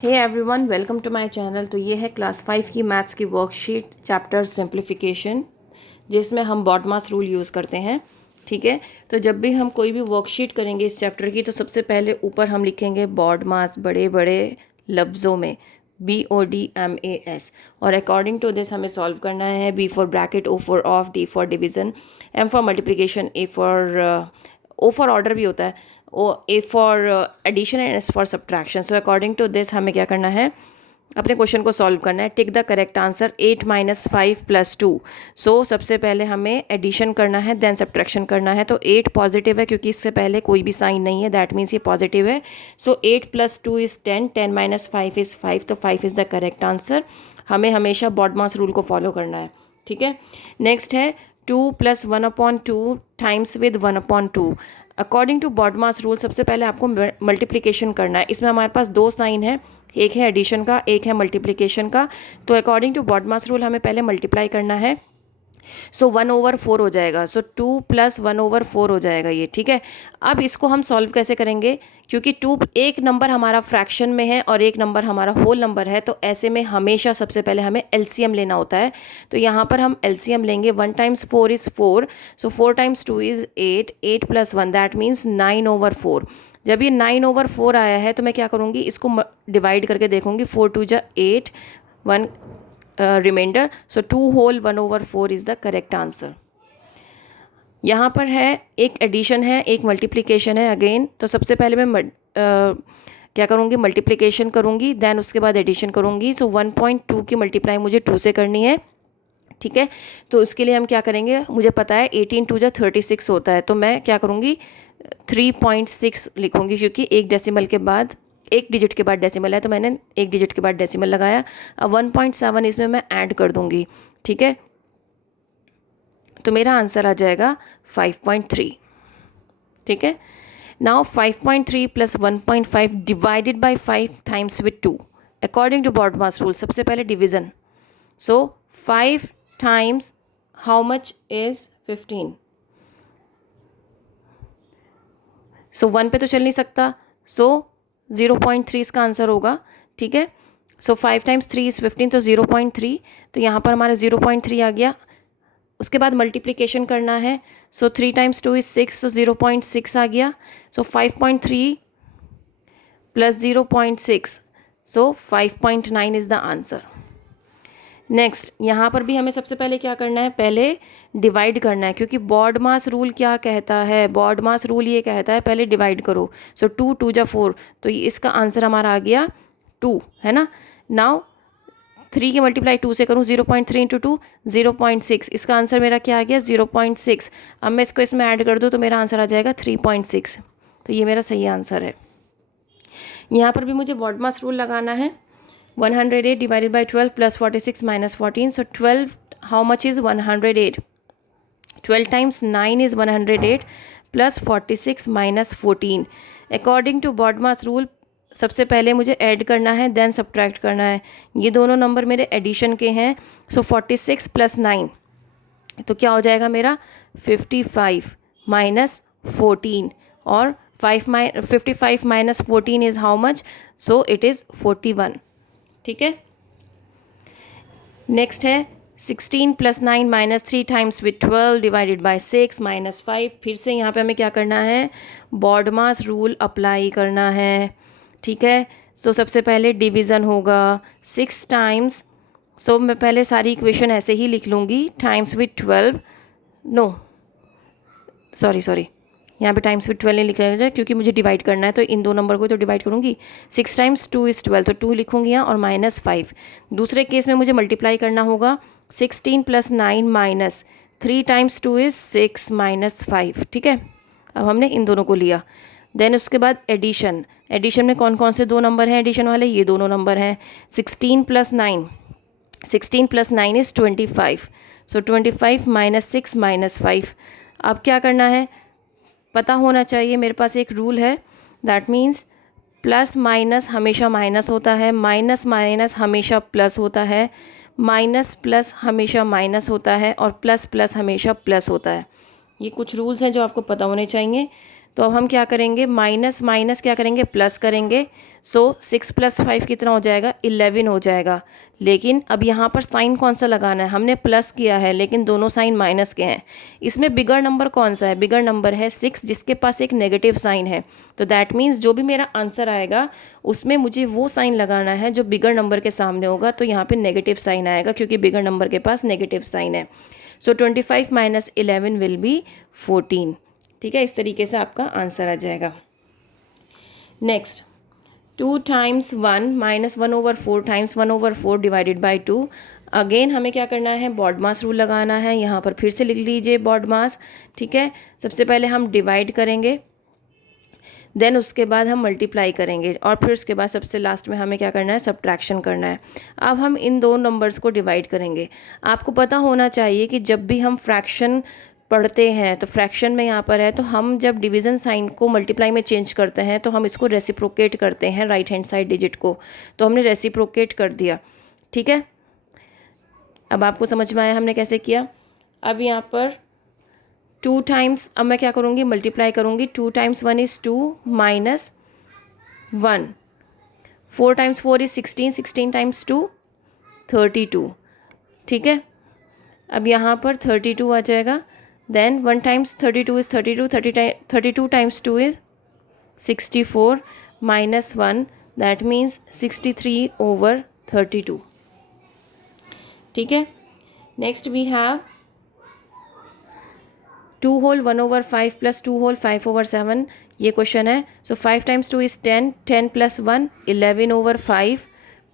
Hey everyone, welcome to my channel. तो ये है क्लास 5 की मैथ्स की वर्कशीट चैप्टर सिंप्लीफिकेशन, जिसमें हम बॉडमास रूल यूज़ करते हैं। ठीक है, तो जब भी हम कोई भी वर्कशीट करेंगे इस चैप्टर की, तो सबसे पहले ऊपर हम लिखेंगे बॉडमास बड़े बड़े लफ्ज़ों में, BODMAS, और अकॉर्डिंग टू दिस हमें सॉल्व करना है। B for bracket, O for of, D for division, M for multiplication, O for order भी होता है, A for addition and S for subtraction. So according to this हमें क्या करना है, अपने क्वेश्चन को सॉल्व करना है। Tick the correct answer 8 - 5 + 2। सो सबसे पहले हमें एडिशन करना है, देन सब्ट्रैक्शन करना है। तो 8 पॉजिटिव है क्योंकि इससे पहले कोई भी साइन नहीं है, दैट मीन्स ये पॉजिटिव है। सो 8 + 2 इज़ 10, 10 - 5 इज़ 5, तो 5 इज़ द करेक्ट आंसर। हमें हमेशा बॉडमास रूल को फॉलो करना है। ठीक है, नेक्स्ट है 2 + 1/2 times with 1/2। According to BODMAS rule सबसे पहले आपको मल्टीप्लिकेशन करना है। इसमें हमारे पास दो साइन है, एक है एडिशन का, एक है मल्टीप्लिकेशन का। तो अकॉर्डिंग टू बॉडमास रूल हमें पहले मल्टीप्लाई करना है। सो 1/4 हो जाएगा। सो 2 + 1/4 हो जाएगा ये। ठीक है, अब इसको हम सॉल्व कैसे करेंगे, क्योंकि 2 एक नंबर हमारा फ्रैक्शन में है और एक नंबर हमारा होल नंबर है, तो ऐसे में हमेशा सबसे पहले हमें एलसीएम लेना होता है। तो यहाँ पर हम एलसीएम लेंगे। 1 × 4 = 4, सो 4 × 2 = 8, 8 + 1 दैट मीन्स 9/4। जब ये 9/4 आया है तो मैं क्या करूँगी, इसको डिवाइड करके देखूँगी। 4 × 2 = 8, 1 reminder, so 2 whole 1/4 is the correct answer. यहाँ पर है एक एडिशन है, एक मल्टीप्लिकेशन है अगेन। तो सबसे पहले मैं क्या करूँगी, मल्टीप्लिकेशन करूँगी, देन उसके बाद एडिशन करूँगी। सो 1.2 की मल्टीप्लाई मुझे 2 से करनी है। ठीक है, तो उसके लिए हम क्या करेंगे, मुझे पता है 18 × 2 = 36 होता है, तो मैं क्या करूँगी 3.6 लिखूँगी, क्योंकि एक डेसिमल के बाद, एक डिजिट के बाद डेसिमल है, तो मैंने एक डिजिट के बाद डेसिमल लगाया। अब 1.7 इसमें मैं ऐड कर दूँगी। ठीक है, तो मेरा आंसर आ जाएगा 5.3। ठीक है, now 5.3 + 1.5 divided by 5 times with 2 according to BODMAS rule. सबसे पहले division. So 5 times how much is 15। So 1 पे तो चल नहीं सकता, सो 0.3 इसका आंसर होगा। ठीक है, सो 5 × 3 = 15, तो 0.3, तो यहाँ पर हमारा 0.3 आ गया। उसके बाद मल्टीप्लिकेशन करना है। सो 3 × 2 = 6, सो 0.6 आ गया। सो 5.3 + 0.6, सो 5.9 इज़ द आंसर। नेक्स्ट, यहाँ पर भी हमें सबसे पहले क्या करना है, पहले डिवाइड करना है, क्योंकि बॉडमास रूल क्या कहता है, बॉडमास रूल ये कहता है पहले डिवाइड करो। सो 2 × 2 = 4, तो इसका आंसर हमारा आ गया 2, है ना। नाउ 3 की मल्टीप्लाई 2 से करूँ, 0.3 × 2 0.6, इसका आंसर मेरा क्या आ गया 0.6। अब मैं इसको इसमें ऐड कर दूँ तो मेरा आंसर आ जाएगा 3.6, तो ये मेरा सही आंसर है। यहाँ पर भी मुझे बॉडमास रूल लगाना है। 108 divided by 12 + 46 - 14, so 12 how much is 108। 12 × 9 = 108 + 46 - 14। According to BODMAS rule सबसे पहले मुझे ऐड करना है, देन सब्ट्रैक्ट करना है। ये दोनों नंबर मेरे एडिशन के हैं। सो 46 + 9, तो क्या हो जाएगा मेरा 55 - 14, और 55 - 14 is how much, so it is 41। ठीक है, नेक्स्ट है 16 + 9 - 3 टाइम्स विद 12 डिवाइडेड बाय 6 - 5। फिर से यहाँ पे हमें क्या करना है, बॉडमास रूल अप्लाई करना है। ठीक है, तो सबसे पहले डिवीज़न होगा 6 टाइम्स। सो मैं पहले सारी इक्वेशन ऐसे ही लिख लूँगी, टाइम्स विद 12, नो सॉरी यहाँ पे टाइम्स विद 12 नहीं लिखा जाए, क्योंकि मुझे डिवाइड करना है, तो इन दो नंबर को तो डिवाइड करूँगी। 6 × 2 = 12, तो 2 लिखूँगी यहाँ, और -5। दूसरे केस में मुझे मल्टीप्लाई करना होगा। 16 + 9 - 3 × 2 = 6 - 5। ठीक है, अब हमने इन दोनों को लिया। देन उसके बाद एडिशन। एडिशन में कौन कौन से दो नंबर हैं एडिशन वाले, ये दोनों नंबर हैं। 16 + 9 = 25, सो 25 - 6 - 5। अब क्या करना है, पता होना चाहिए, मेरे पास एक रूल है, दैट मीन्स प्लस माइनस हमेशा माइनस होता है, माइनस माइनस हमेशा प्लस होता है, माइनस प्लस हमेशा माइनस होता है, और प्लस प्लस हमेशा प्लस होता है। ये कुछ रूल्स हैं जो आपको पता होने चाहिए। तो अब हम क्या करेंगे, माइनस माइनस क्या करेंगे, प्लस करेंगे। सो 6 + 5 कितना हो जाएगा, 11 हो जाएगा। लेकिन अब यहाँ पर साइन कौन सा लगाना है, हमने प्लस किया है लेकिन दोनों साइन माइनस के हैं। इसमें बिगर नंबर कौन सा है, बिगर नंबर है 6 जिसके पास एक नेगेटिव साइन है। तो दैट मीन्स जो भी मेरा आंसर आएगा उसमें मुझे वो साइन लगाना है जो बिगर नंबर के सामने होगा। तो यहाँ पे नेगेटिव साइन आएगा क्योंकि बिगर नंबर के पास नेगेटिव साइन है। सो 25 - 11 विल बी 14। ठीक है, इस तरीके से आपका आंसर आ जाएगा। Next, 2 × 1 - 1/4 × 1/4 divided by 2। अगेन हमें क्या करना है, बॉडमास रूल लगाना है। यहाँ पर फिर से लिख लीजिए बॉडमास। ठीक है, सबसे पहले हम डिवाइड करेंगे, देन उसके बाद हम मल्टीप्लाई करेंगे और फिर उसके बाद सबसे लास्ट में हमें क्या करना है, सब्ट्रैक्शन करना है। अब हम इन दो नंबर्स को डिवाइड करेंगे। आपको पता होना चाहिए कि जब भी हम फ्रैक्शन पढ़ते हैं तो फ्रैक्शन में यहाँ पर है, तो हम जब डिवीज़न साइन को मल्टीप्लाई में चेंज करते हैं तो हम इसको रेसिप्रोकेट करते हैं राइट हैंड साइड डिजिट को। तो हमने रेसिप्रोकेट कर दिया। ठीक है, अब आपको समझ में आया हमने कैसे किया। अब यहाँ पर 2 टाइम्स, अब मैं क्या करूँगी, मल्टीप्लाई करूँगी। 2 × 1 = 2 -1, 4 × 4 = 16, 16 × 2 32। ठीक है, अब यहाँ पर 32 आ जाएगा। Then 1 × 32 = 32, 32 × 2 = 64 -1, that means 63/32। ठीक है, next we have 2 whole 1/5 + 2 whole 5/7। ये क्वेश्चन है। सो 5 × 2 = 10, 10 + 1 11/5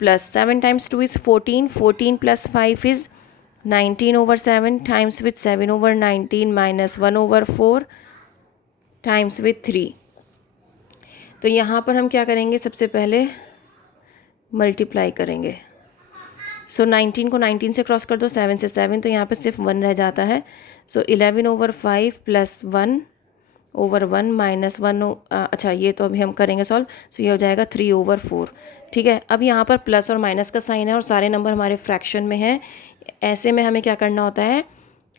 + 7 × 2 = 14, 14 + 5 = 19/7 times with 7/19 - 1/4 times with 3। तो यहाँ पर हम क्या करेंगे, सबसे पहले मल्टीप्लाई करेंगे। सो 19 को 19 से क्रॉस कर दो, 7 से 7, तो यहाँ पे सिर्फ 1 रह जाता है। सो 11/5 + 1/1 - 1, अच्छा ये तो अभी हम करेंगे सॉल्व। सो ये हो जाएगा 3/4। ठीक है, अब यहाँ पर प्लस और माइनस का साइन है और सारे नंबर हमारे फ्रैक्शन में हैं। ऐसे में हमें क्या करना होता है,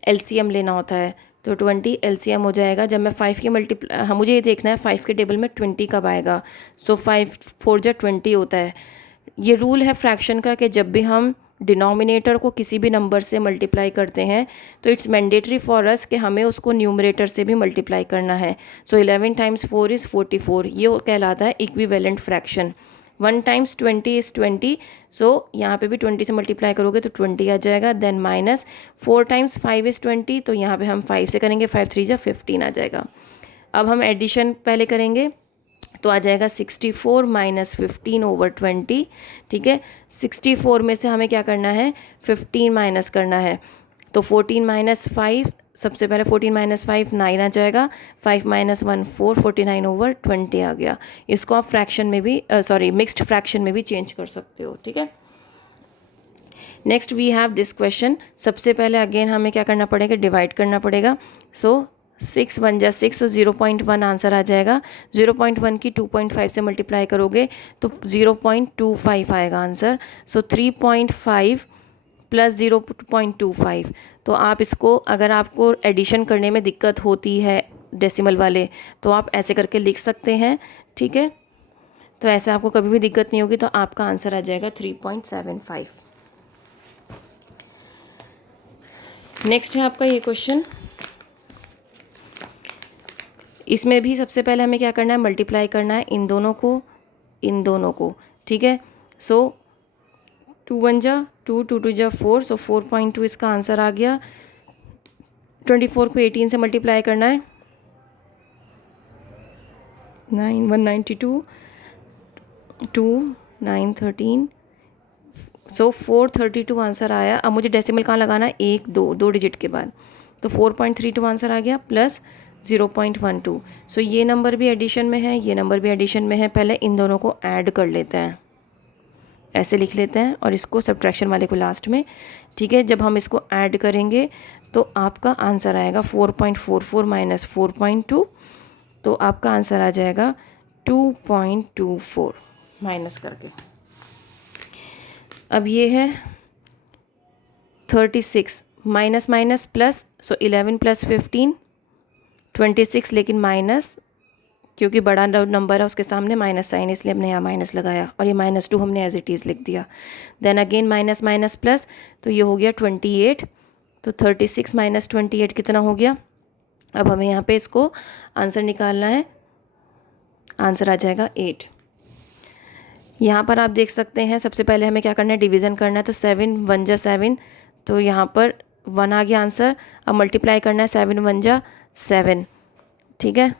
एलसीएम लेना होता है। तो 20 एलसीएम हो जाएगा। जब मैं 5 के मल्टीप्लाई, हाँ मुझे ये देखना है 5 के टेबल में 20 कब आएगा। सो 5 4 × 20 होता है। ये रूल है फ्रैक्शन का कि जब भी हम डिनोमिनेटर को किसी भी नंबर से मल्टीप्लाई करते हैं तो इट्स मैंडेटरी फॉर अस कि हमें उसको न्यूमरेटर से भी मल्टीप्लाई करना है। सो 11 × 4 = 44, ये कहलाता है इक्विवेलेंट फ्रैक्शन। 1 × 20 = 20, सो यहाँ पे भी 20 से मल्टीप्लाई करोगे तो 20 आ जाएगा। देन माइनस 4 × 5 = 20, तो यहाँ पे हम 5 से करेंगे, 5 × 3 = 15 आ जाएगा। अब हम एडिशन पहले करेंगे तो आ जाएगा 64 - 15/20। ठीक है, 64 में से हमें क्या करना है, 15 माइनस करना है। तो 14 - 5, सबसे पहले 14 - 5 9 आ जाएगा। 5 - 1 4, 49/20 आ गया। इसको आप फ्रैक्शन में भी मिक्स्ड फ्रैक्शन में भी चेंज कर सकते हो। ठीक है, next we have this question. सबसे पहले अगेन हमें क्या करना पड़ेगा, डिवाइड करना पड़ेगा। सो 6 1 × 6, तो 0.1 आंसर आ जाएगा। 0.1 की 2.5 से मल्टीप्लाई करोगे तो 0.25 आएगा आंसर। सो 3.5 + 0.25। तो आप इसको, अगर आपको एडिशन करने में दिक्कत होती है डेसिमल वाले, तो आप ऐसे करके लिख सकते हैं। ठीक है, तो ऐसे आपको कभी भी दिक्कत नहीं होगी। तो आपका आंसर आ जाएगा 3.75। नेक्स्ट है आपका ये क्वेश्चन। इसमें भी सबसे पहले हमें क्या करना है, मल्टीप्लाई करना है इन दोनों को, इन दोनों को। ठीक है, सो 2 1 × 2, 2 2 × 4, सो 4.2 इसका आंसर आ गया। 24 को 18 से मल्टीप्लाई करना है, 9 192, 2 9 13, सो 432 आंसर आया। अब मुझे डेसिमल कहाँ लगाना है, 1 2 2 डिजिट के बाद। तो 4.32 आंसर आ गया प्लस 0.12। सो ये नंबर भी एडिशन में है, ये नंबर भी एडिशन में है। पहले इन दोनों को ऐड कर लेते हैं, ऐसे लिख लेते हैं, और इसको सब्ट्रैक्शन वाले को लास्ट में। ठीक है, जब हम इसको ऐड करेंगे तो आपका आंसर आएगा 4.44 - 4.2, तो आपका आंसर आ जाएगा 2.24 माइनस करके। अब ये है 36 माइनस माइनस प्लस, सो 11 + 15 26, लेकिन माइनस क्योंकि बड़ा नंबर है उसके सामने माइनस साइन, इसलिए हमने यहाँ माइनस लगाया, और ये -2 हमने एज इट इज़ लिख दिया। Then again minus minus plus, तो ये हो गया 28। तो 36 माइनस 28 कितना हो गया? अब हमें यहाँ पे इसको आंसर निकालना है, आंसर आ जाएगा 8। यहाँ पर आप देख सकते हैं सबसे पहले हमें क्या करना है, डिवीज़न करना है। तो 7 1 जा 7, तो यहाँ पर 1 आ गया आंसर। अब मल्टीप्लाई करना है, 7 1 जा 7, ठीक है।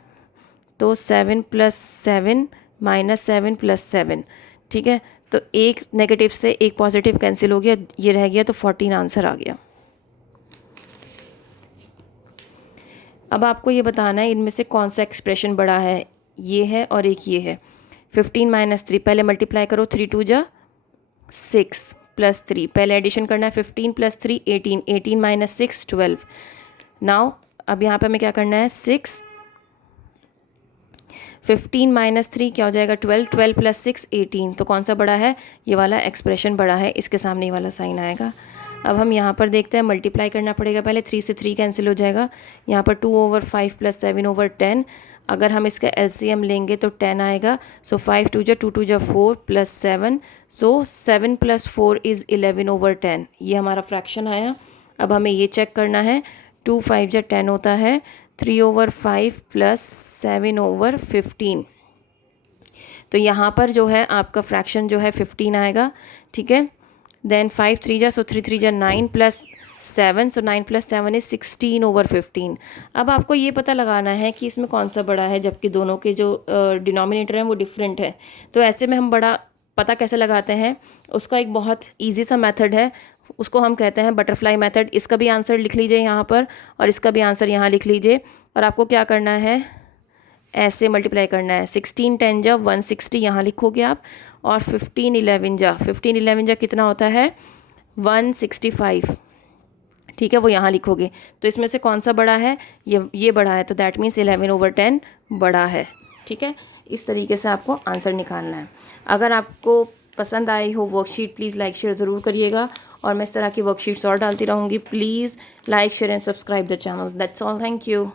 तो 7 + 7 -7 + 7, ठीक है। तो एक नेगेटिव से एक पॉजिटिव कैंसिल हो गया, ये रह गया, तो 14 आंसर आ गया। अब आपको ये बताना है इनमें से कौन सा एक्सप्रेशन बड़ा है, ये है और एक ये है। 15 - 3, पहले मल्टीप्लाई करो, 3 2 जा 6 + 3, पहले एडिशन करना है, 15 + 3 18, 18 - 6 12। नाउ अब यहाँ पे हमें क्या करना है, 6, 15 - 3 क्या हो जाएगा, 12, 12 + 6 18। तो कौन सा बड़ा है, ये वाला एक्सप्रेशन बड़ा है, इसके सामने ये वाला साइन आएगा। अब हम यहाँ पर देखते हैं, मल्टीप्लाई करना पड़ेगा पहले, 3 से 3 कैंसिल हो जाएगा। यहाँ पर 2/5 + 7/10, अगर हम इसका एलसीएम लेंगे तो 10 आएगा। सो 5 2 जा 2 2 जा 4 + 7, सो 7 + 4 = 11/10, ये हमारा फ्रैक्शन आया। अब हमें ये चेक करना है, 2 5 जा 10 होता है, 3/5 + 7/15। तो यहाँ पर जो है आपका फ्रैक्शन जो है 15 आएगा, ठीक है। देन 5 3 जा, सो 3 3 जा 9 + 7, सो 9 + 7 = 16/15। अब आपको ये पता लगाना है कि इसमें कौन सा बड़ा है, जबकि दोनों के जो डिनोमिनेटर हैं वो डिफरेंट है। तो ऐसे में हम बड़ा पता कैसे लगाते हैं, उसका एक बहुत ईजी सा मेथड है, उसको हम कहते हैं बटरफ्लाई मेथड। इसका भी आंसर लिख लीजिए यहाँ पर, और इसका भी आंसर यहाँ लिख लीजिए। और आपको क्या करना है, ऐसे मल्टीप्लाई करना है, 16 10 जा 160 यहाँ लिखोगे आप, और 15 11 जा कितना होता है, 165, ठीक है, वो यहाँ लिखोगे। तो इसमें से कौन सा बड़ा है, ये बड़ा है, तो दैट मीन्स 11/10 बड़ा है, ठीक है। इस तरीके से आपको आंसर निकालना है। अगर आपको पसंद आई हो वर्कशीट, प्लीज़ लाइक शेयर ज़रूर करिएगा, और मैं इस तरह की वर्कशीट्स और डालती रहूँगी। Please like share and subscribe the channel. That's all, thank you.